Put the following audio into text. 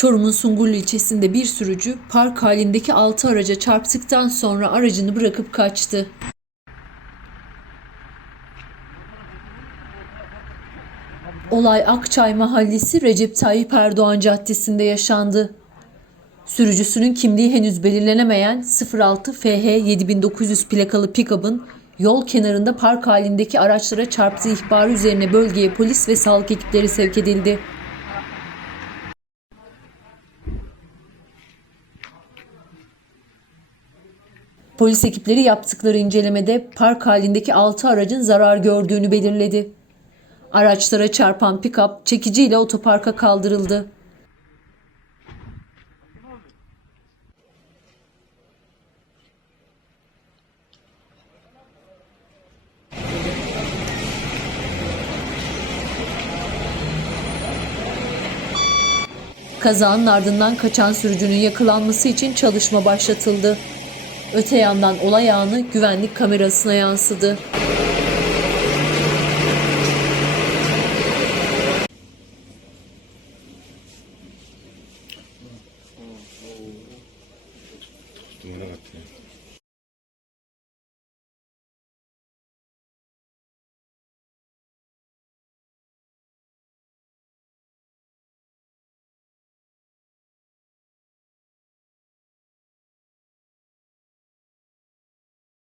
Çorum'un Sungurlu ilçesinde bir sürücü park halindeki 6 araca çarptıktan sonra aracını bırakıp kaçtı. Olay Akçay Mahallesi Recep Tayyip Erdoğan Caddesi'nde yaşandı. Sürücüsünün kimliği henüz belirlenemeyen 06 FH 7900 plakalı pikabın yol kenarında park halindeki araçlara çarptığı ihbarı üzerine bölgeye polis ve sağlık ekipleri sevk edildi. Polis ekipleri yaptıkları incelemede park halindeki 6 aracın zarar gördüğünü belirledi. Araçlara çarpan pikap çekiciyle otoparka kaldırıldı. Kazanın ardından kaçan sürücünün yakalanması için çalışma başlatıldı. Öte yandan olay anı güvenlik kamerasına yansıdı. Bak ya.